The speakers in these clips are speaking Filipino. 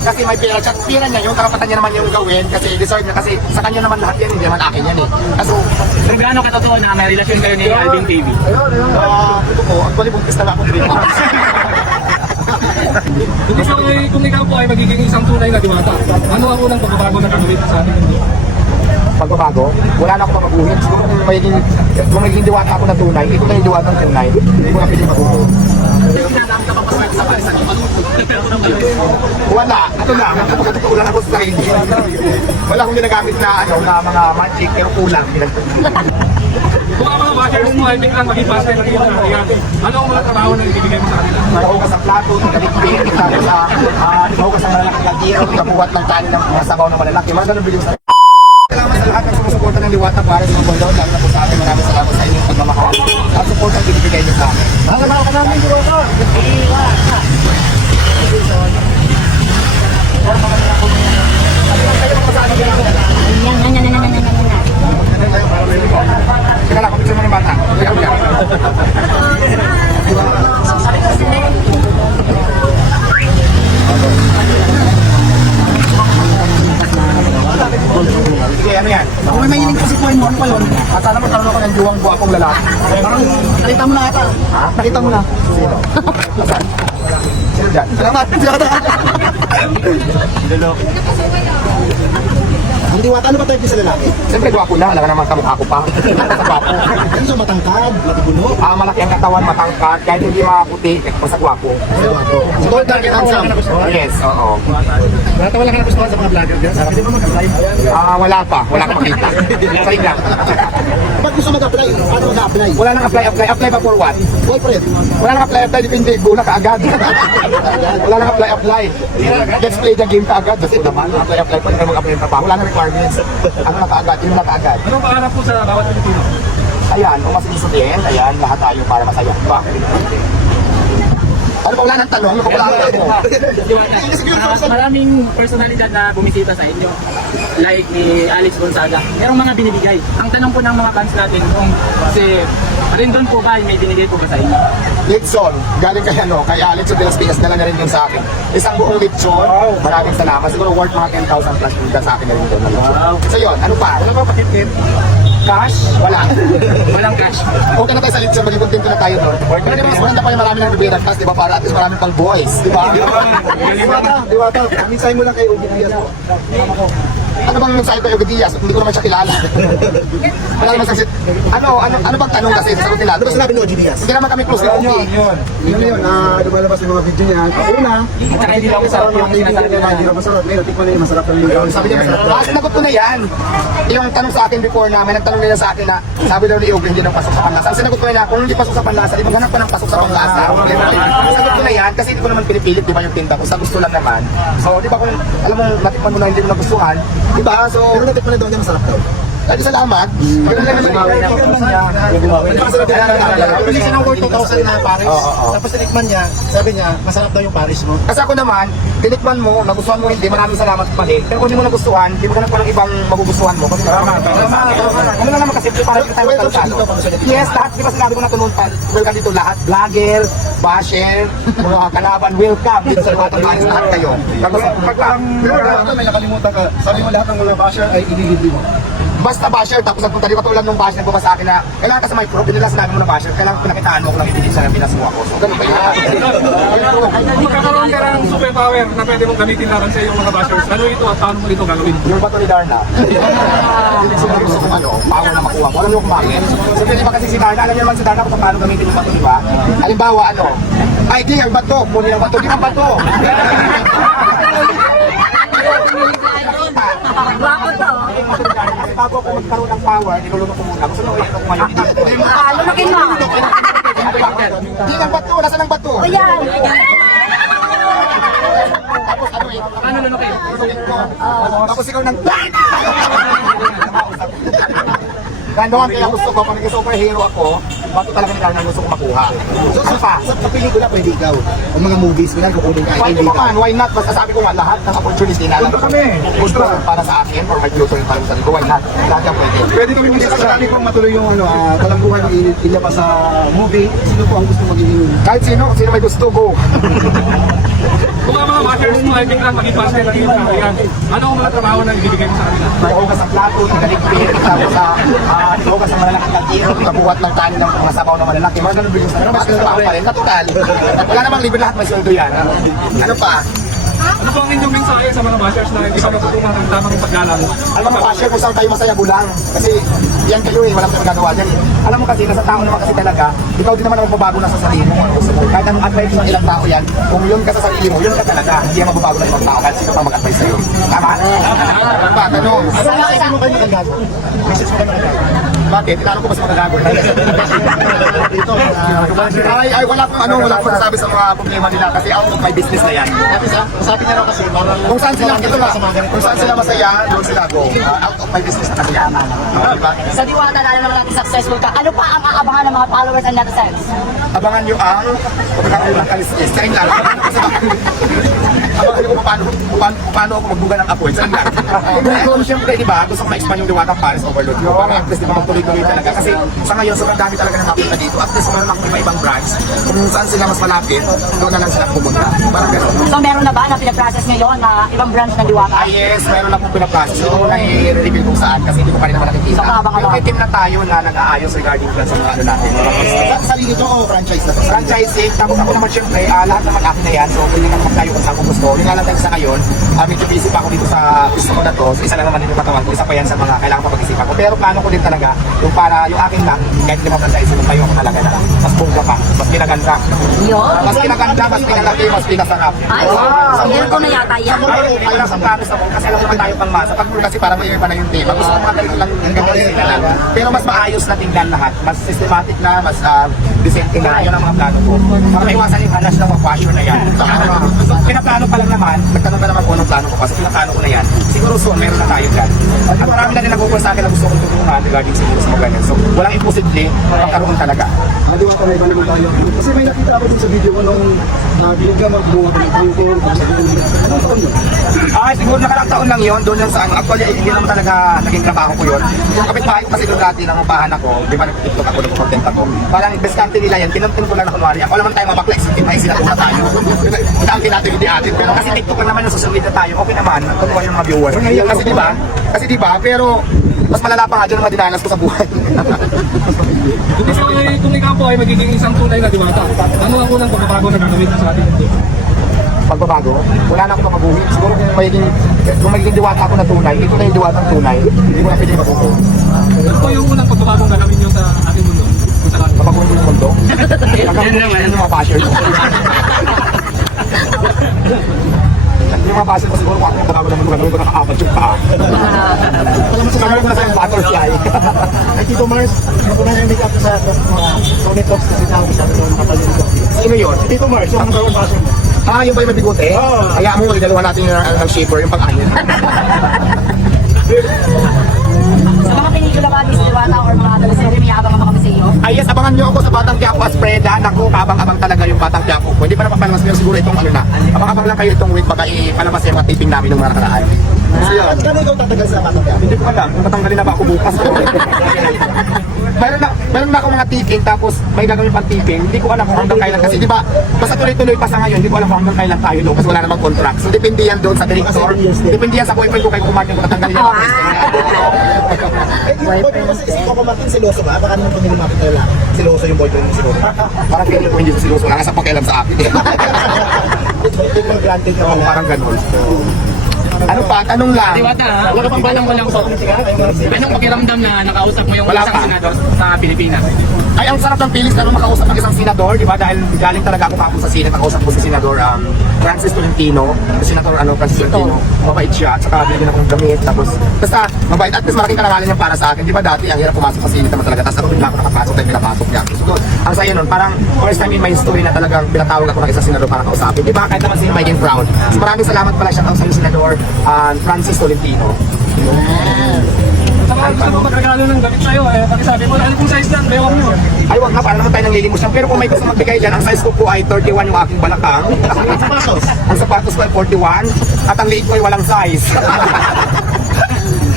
Kasi may pera siya, pera niya, yung karapatan niya naman yung gawin kasi deserve niya kasi sa kanya naman lahat yan, hindi naman akin yan eh. Kaso, So, gaano katotoo na may relasyon kayo ni Alvin TV? ito po, actually buntis na lang ako 3 months. So, kung ikaw po ay magiging isang tunay na diwata, ano ang unang pagbabago na gagawin sa ating mundo? Pagbabago, wala na ako papaguhin. Siguro kung magiging diwata ako na tunay, ito na yung diwata ng tunay, hindi ko na pwede maguhin. Wala, ano lang, nakapagkatotoo lang ako sa sarili. Wala akong ginagamit na mga magic, pero kulang. Kung ang mga bashers mo ay biglang maging basher na iyong kaya, ano ang mga trabaho na ibibigay mo sa kanila? Mahugas ang plato, nagalikpin, tapos mahugas ang malalaki kaldero, nagabuhat ng kanin ng mga sabaw ng malalaki. Mga ganun bilyung sa salamat sa lahat ng sumusuporta ng Liwata para sa mga bundok, lalo na po sa akin. Maraming salamat sa inyong pagmamahal. At support ang binibigay niyo sa amin. Mahal ka namin, Liwata! Liwata! Sige lang, kapitsin mo ng bata. Sige lang. Sige, ano yan? Ako may mahiling kasi po ano pa yun. At sana magkaroon ako ng duwang buwakong lalaki. Parang nakita mo na ata. Ha? Nakita mo na. Sino? Saan? Sino dyan? Salamat. Ang diwata, ano ba tayo sa lalaki? Siyempre gwapo na, alam ka naman kamukha ko pa. Sa gwapo. Ano sa matangkad, matibulo? Malaki ang katawan, matangkad, kahit hindi makaputi, basta gwapo. Si Gold Target Handsome. Yes, oo. Bata wala ka na gusto sa mga vlogger dyan. Sabi di ba mag-apply? Wala pa, wala kang makita. Saling lang. Ba't gusto mag-apply? Ano mag-apply? Wala nang apply ba for what? Boyfriend. Wala nang apply, depende, go na kaagad. Wala nang apply. Let's play the game kaagad. Gusto naman, apply, pwede ka mag-apply ng trabaho. Wala nang requirements. Ano na kaagad, yun na kaagad. Anong pangarap po sa bawat Pilipino? Ayan, kung masisabihin, ayan, lahat tayo para masaya. Diba? Ano ba, wala nang tanong? Wala nang tanong. Maraming personalidad na bumisita sa inyo. Like ni Alex Gonzaga. Merong mga binibigay. Ang tanong po ng mga fans natin kung si Rendon po ba may binigay po ba sa inyo? Litson, galing kay kay Alex of Las Piñas, dala na rin yun sa akin. Isang buong litson, maraming salamat. Siguro worth mga 10,000 plus yung sa akin na rin doon. So yun, ano pa? Wala pa pakitkin? Cash? Wala. Walang cash. Okay na tayo sa litson, maging kontento na tayo doon. Pero di ba mas maganda pa yung marami ng bibirang cash, di ba? Para at least marami pang boys, di ba? Diwata. Minsan mo lang kay Ugi Diaz. Ano bang mensahe ko yung Diaz? Hindi ko naman siya kilala. Wala naman sasit. Ano bang tanong kasi? Sasagot nila. Ano ba sinabi ni Ugi Diaz? Hindi naman kami close ni Ugi. Yun, lumalabas yung mga video niya. Una, At saka hindi lang masarap yung sinasabi hindi na na masarap. Ngayon, tikman na yung masarap ng ligaw. Sabi niya, sinagot ko na yan. Yung tanong sa akin before na, may nagtanong nila sa akin na, sabi daw ni Ugi, hindi nang pasok sa panlasa. Ang sinagot ko na, kung hindi pasok sa panlasa, di maghanap pa ng pasok sa panlasa. Sagot ko na yan, kasi hindi ko naman pinipilit, di ba yung tinda ko, sa gusto lang naman. So, di ba kung, alam mo, natikman mo na hindi mo nagustuhan, di ba? So, Pero natikman na daw niya masarap daw. Ay, salamat. Maganda naman Bili siya ng worth 2,000 na Paris. Oo. Tapos tinikman niya, sabi niya, masarap daw yung Paris mo. Kasi ako naman, tinikman mo, nagustuhan mo hindi, maraming salamat pa din. Pero kung hindi mo nagustuhan, hindi mo ganap pa ng ibang magugustuhan mo. Kasi ano lang naman kasi, para kita tayo magkalutalo. Yes, lahat, di ba sinabi ko na tunong welcome dito lahat, vlogger, basher, mga kalaban, welcome dito sa Liwata Paris, lahat kayo. Pero may nakalimutan ka, sabi mo lahat ng mga basher ay ililibre mo. Basta basher, tapos nagpunta dito katulad nung basher nagbaba sa akin na kailangan ka sa my pro, pinila sinabi mo na basher, kailangan pinakitaan mo ko lang ibigay sa pinasuha ko. So, ganun ba yun? Magkakaroon ka ng superpower na pwede mong gamitin laban sa iyong mga bashers. Ano ito at paano mo ito gagawin? Yung bato ni Darna. Siguro gusto kong power na makuha ko. Alam niyo kung bakit? So, di ba kasi si Darna, alam niyo naman si Darna kung paano gamitin yung bato, di ba? Halimbawa, ay, di, ang bato, kunin ang bato, di ang bato. Bago ako magkaroon ng power, nilulunok ko muna. Gusto nyo ko ngayon. Lunukin mo. Di ang bato, nasa ng bato? Ayan. Ano lunukin? Tapos ikaw ng Gano'n kaya gusto ko, pag naging superhero ako, bato talaga nila na gusto ko makuha. So, ano pa? Sa pelikula pwede ikaw. O mga movies, kailangan kukunin ka. Why naman? Why not? Basta sabi ko nga, lahat ng opportunity na lang gusto ko para sa akin or my future para sa ko, why not? Lahat yan pwede. Pwede kami hindi sasabi kung matuloy yung kalambuhan ng ilabas sa movie. Sino po ang gusto magiging Kahit sino may gusto, go. Kung ang mga bashers mo ay biglang maging basket ng iyong kaharian, ano ang mga trabaho na ibibigay mo sa kanila? Naghugas ng plato, nagaligpit, tapos naghugas ng malalaki ng tiro, nagbuhat ng kanin ng mga sabaw ng malalaki. Mga ganun bigyan sa pero mas trabaho pa rin, natutal. Wala namang libre lahat, may sweldo yan. Ano pa? Ano po ang inyong mensahe sa mga bashers na hindi pa natutunan ng tamang paggalang? Alam mo, Pasher, kung saan tayo masaya bulang. Kasi yan kayo eh, walang magagawa dyan. Alam mo kasi, nasa tao naman kasi talaga, ikaw din naman ang magbabago na sa sarili mo. Kahit anong advice ng ilang tao yan, kung yun ka sa sarili mo, yun ka talaga. Hindi yan magbabago ng ibang tao kahit sino pa mag-advise sa'yo. Tama? Ano ba? Tanong. Message mo kayo magagago. Message mo kayo magagago. Bakit? Tinanong ko mas magagago. Ay, wala akong nasabi sa mga problema nila kasi out of my business na yan. Sabi niya raw kasi, Kung saan sila, ito nga, kung saan sila masaya, doon sila go. Out of my business na kasi yan. Diba? Sa Diwata, lalo naman natin successful ka. Ano pa ang aabangan ng mga followers and netizens? Abangan nyo ang pagkakaroon ng kaliskis. Kain lang. Abangan nyo kung paano ako magbuga ng apoy. Saan lang. Kung siyempre, di ba, gusto ko ma-expand yung Diwata Paris Overload. Yung para at least, di ba, magtuloy-tuloy talaga. Kasi sa ngayon, sobrang dami talaga ng makita dito. At least, meron akong iba-ibang branch. Kung saan sila mas malapit, doon na lang sila pumunta. Parang gano'n. So meron na ba na pinaprocess ngayon na ibang branch ng Diwata? Yes, meron akong pinaprocess. Ito na i-reveal kung saan kasi hindi ko pa rin naman nakikita. So, abangan Pero may ako. team na tayo na nag-aayos regarding dyan sa mga ano natin. sarili to o franchise na to? Franchising, tapos ako naman syempre, lahat naman akin na yan. So, pwede ka naman tayo kung saan ko gusto. Yung nga lang tayo sa ngayon, medyo busy pa ako dito sa gusto ko na to. So, isa lang naman din yung katawan ko. Isa pa yan sa mga kailangan pa pag-isipan ko. Pero plano ko din talaga, yung para yung akin lang, kahit hindi mo franchising, kung tayo ako talaga na lang. Mas bongga pa, mas pinaganda. Yun. Mas pinaganda, mas pinalaki, mas pinasarap. Ay, wow. Ko na yata yan. Ay, nasa plano sa kasi alam naman tayo pang masa. Pag kasi parang may iba na yung tema. Gusto ko mga ganito lang yung gagawin na lang. Pero mas maayos na tingnan lahat. Mas systematic na, mas decente na. Yun ang mga plano ko. Para maiwasan yung hanas ng mga fashion na yan. So, pinaplano pa lang naman. Nagtanong ka naman kung anong plano ko. Kasi pinaplano ko na yan. Siguro soon, meron na tayo dyan. At marami na rin nagpupul sa akin na gusto kong tutulungan regarding siguro sa mga ganyan. So, walang imposible. Magkaroon talaga. Diwata may balik tayo. Kasi may nakita ako din sa video ko nung binigyan magbuha ko ng tungkol. Anong taon yun? Siguro nakaraang taon lang yun, doon yan sa ano. Actually, hindi naman talaga naging trabaho ko yun. Yung kapitbahay ko kasi doon dati ng upahan ako, di ba nag-tiktok ako, nag-content ako. Parang best country nila yan, kinontent ko lang na kunwari. Ako naman tayo mabakla, isipin sila kung tayo. Dati natin hindi atin, pero kasi tiktok lang naman yung social media tayo, okay naman, tutuwa yung mga viewers. Kasi di ba, pero mas malala pa nga dyan ang mga dinanas ko sa buhay. Hindi so, kung ikaw po ay magiging isang tunay na Diwata, ano ang unang pagbabago na gagawin mo sa ating mundo? Pagbabago, wala na akong maguhin. Siguro kung magiging diwata ako na tunay, ito na yung diwatang tunay, hindi ko na pwede maguhin. Ano po yung unang pagbabago na gagawin nyo sa ating mundo? Kung saan? Mabaguhin ko yung mundo. Nagkakuhin yung mga basher ko. Yung mga basher ko siguro kung ako yung bago naman gagawin ko nakaapat yung paa. Gagawin ko na sa yung butterfly. Ay, Tito Mars, ako na yung make-up sa Tony Talks kasi tawag siya ito nakapalito ko. Sino yun? Tito Mars, yung mga gawin passion mo. Yung ba yung mabigote? Oo. Kaya mo, idalawa natin yung shaper, yung pang-anin. Sa mga pelikula ba, Miss Diwata or mga teleserye, may abang mga kami sa iyo? Ay yes, abangan nyo ako sa Batang Quiapo as Preda. Naku, kabang-abang talaga yung Batang Quiapo ko. Hindi pa napapalabas pero siguro itong ano na. Abang-abang lang kayo itong week baka ipalabas yung mga taping namin ng mga nakaraan. So yun. Kano ikaw tatagal sa Batang Quiapo? Hindi ko alam kung matanggalin na ba ako bukas. Meron na ako mga taping tapos may gagawin pang taping. Hindi ko alam kung hanggang kailan kasi di ba basta tuloy-tuloy pa sa ngayon. Hindi ko alam kung hanggang kailan tayo doon kasi wala namang contract. So depende yan doon sa director. Depende yan sa boyfriend ko kay Kumartin kung tatanggalin niya. Boyfriend mo si Coco Martin, siloso ba? Baka naman pag lumapit na lalaki, siloso yung boyfriend mo siloso. Parang feeling ko hindi sa siloso. Wala sa pakialam sa akin. Hindi ko granted ka Oo, wala. parang ganun. Ano pa? Tanong lang. Diwata, Wala ka pang balang ko lang po. Anong pakiramdam na nakausap mo yung Wala isang pa. senador sa Pilipinas? Ay, ang sarap ng feelings na makausap ng isang senador, di ba? Dahil galing talaga ako kapon sa Senate, nakausap ko si Senador Francis Tolentino. Si Senador Francis Tolentino. Mabait siya, at saka binigyan akong gamit. Tapos, basta, mabait. At least malaking karangalan niya para sa akin. Di ba dati, ang hirap pumasok sa Senate naman talaga. Tapos ako bigla ako nakapasok dahil pinapasok niya. So, ang saya nun, parang first time in my story na talagang pinatawag ako ng isang senador para kausapin. Di ba? Kahit naman sino maging proud. So, maraming salamat pala siya sa Senador Francis Tolentino. Saka gusto ko magregalo ng gamit sa'yo, pakisabi mo, ano kung size lang, bewang nyo. Ay, wag na, para naman tayo nang lilimos lang. Pero kung may gusto magbigay dyan, ang size ko po ay 31 yung aking balakang. Ang sapatos ko ay 41. At ang liit ko ay walang size.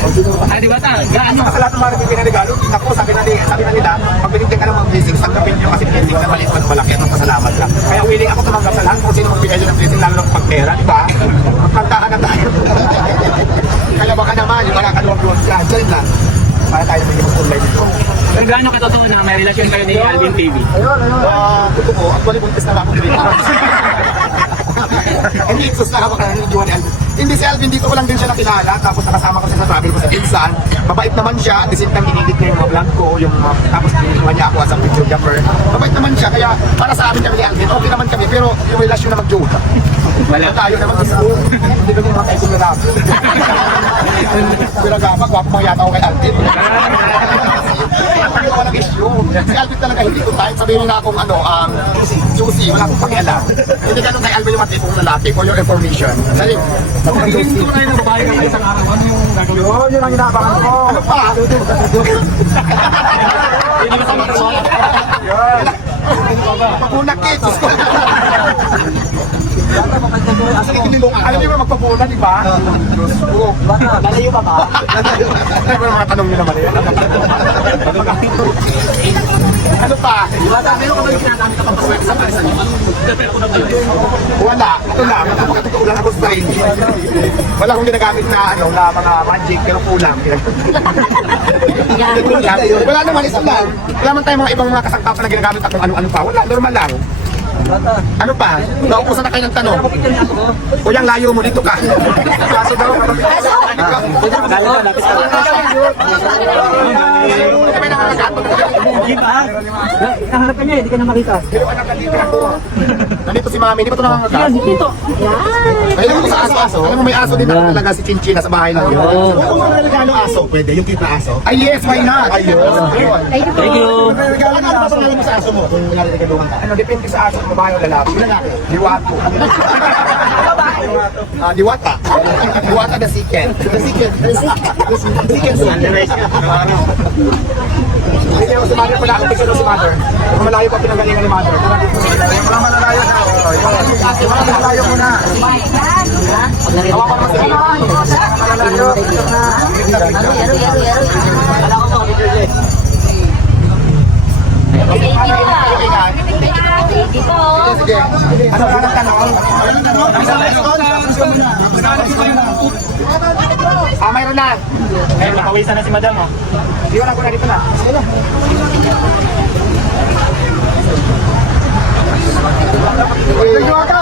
Di ba ta? Gaano? Sa lahat ng mga pinanigalo, ako, sabi na nila, pag binigyan ka ng mga blessings, tanggapin nyo kasi blessings na maliit man o malaki at magpasalamat ka. Kaya willing ako tumanggap sa lahat kung sino magbigay nyo ng blessing, lalo na pag pera, di ba? Magkantahan na tayo. Kaya baka naman, yung mga kaluwag-luwag dyan, dyan lang. Para tayo may mag-online dito. Pero gaano katotoo na may relasyon kayo ni Alvin TV? Totoo, actually, buntis na ako dito. Hindi, sus na ako ng jowa ni Alvin. Hindi si Alvin, dito ko lang din siya nakilala. Tapos nakasama ko siya sa travel ko sa Pinsan. Mabait naman siya. At the same time, inedit niya yung mga vlog ko. Tapos ginawa niya ako as a videographer. Mabait naman siya. Kaya para sa amin kami ni Alvin, okay naman kami. Pero yung relasyon na mag-jowa. Wala. Tayo naman gusto. Hindi kami mga kaisong lalaki. Pero gwapo mga yata ako kay Alvin. Hindi ko walang issue. Si Alvin talaga hindi ko type. Sabihin na akong juicy, wala akong pakialam. Hindi ganun kay Alvin yung matipong lalaki for your information. Sabi, Hindi ko na yung babae ka sa isang araw. Ano yung gagawin? yun ang inaabangan ko. Ano pa? Papunak eh, Diyos ko. Alam niyo ba magpapunan, di ba? Oo. Lalayo pa ba? Ano ba yung mga tanong niyo naman yun? Ano pa? Meron ka ba yung ginagamit ka pampaswerte sa parisan niyo? Wala. Ito lang. Napakatotoo lang ako sa sarili. Wala akong ginagamit na na mga magic, pero kulang. Wala naman, isa lang. Wala man tayong mga ibang mga kasangkapan na ginagamit at kung ano-ano pa. Wala, normal lang. Ano pa? Naupusan na kayo ng tanong. Kuyang layo mo dito ka. Kaso daw. Kami nakakatong. Nahanap ka niya, hindi ka na makita. Pero anak, nandito ako. Nandito si Mami, di ba ito nangangagat? Dito. Ayun ko sa aso-aso. Alam mo may aso din ako talaga si Chinchina sa bahay lang yun. Kung mga regalo aso, pwede, yung cute na aso. Ay yes, why not? Ayun. Thank you. Regalo na aso mo sa aso mo kung nariregaluhan ka. Ano, depende sa aso, babae o lalaki. Diwato. Diwata. Diwata the second. The second. The second son. Hindi ako si Mother pala. Ako picture si Mother. Kung malayo pa pinagalingan ni Mother. Mga malalayo na. Mga malalayo mo na. Hawa ko naman si malalayo. Dito. Sige. Ano ka ng tanong? Mayroon na. Ayun, nakawisan na si madam, oh. Iwan ako na dito na. Sige na. Okay, Diwata.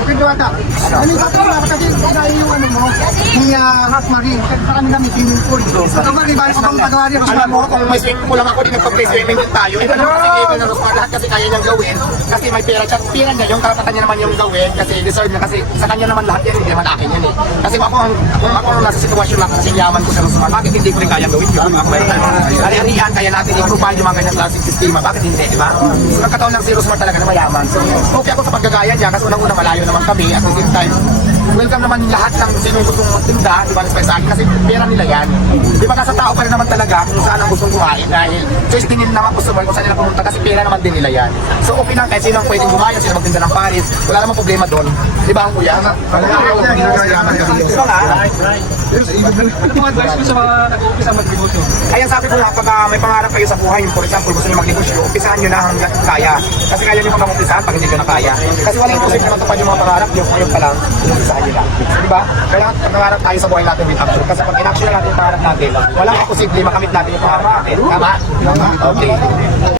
Okay, Diwata. Ano yung tatawag na kasi dahil yung ano mo, ni Hot Marine, parang kami swimming pool. Ito ba, di ba, sa mga pagawa niya? Alam mo, kung may swimming pool lang ako, di nagpa-play swimming pool tayo. Ito naman kasi Kevin na Rosmar, lahat kasi kaya niyang gawin. Kasi may pera siya. Pera niya, yung karapatan niya naman yung gawin. Kasi deserve niya, kasi sa kanya naman lahat yan, hindi naman akin yan eh. Kasi kung ako nasa sitwasyon lang, kasi yaman ko sa Rosmar, bakit hindi ko rin kayang gawin yun? Ari-arian, kaya natin i-provide yung mga ganyan klaseng sistema. Bakit hindi, di ba? So, nagkataon lang si Rosmar talaga na mayaman. So, okay ako sa paggagaya niya, kasi unang-una malayo naman kami. At the same time, welcome naman lahat ng sinong gustong magtinda, di ba, sa akin, kasi pera nila yan. Di ba, nasa tao pa rin naman talaga kung saan ang gustong kumain dahil choice din nila naman gusto mo kung saan nila pumunta kasi pera naman din nila yan. So okay lang kahit sino ang pwedeng gumaya, sino magtinda ng Paris, wala namang problema doon. Di ba ang kuya? So nga, Ano mga advice mo sa mga nag-uumpisa mag-negosyo? kaya sabi ko nga, pag may pangarap kayo sa buhay, for example, gusto nyo magnegosyo, umpisahan nyo na hanggang kaya. Kasi kaya nyo pa mag-umpisahan pag hindi nyo na kaya. Kasi walang imposible na matupad yung mga pangarap nyo, kung ngayon pa lang, umpisahan nyo na. Di ba? Kailangan pangarap tayo sa buhay natin with action. Kasi pag in-action na natin yung pangarap natin, walang imposible makamit natin yung pangarap natin. Tama? Okay.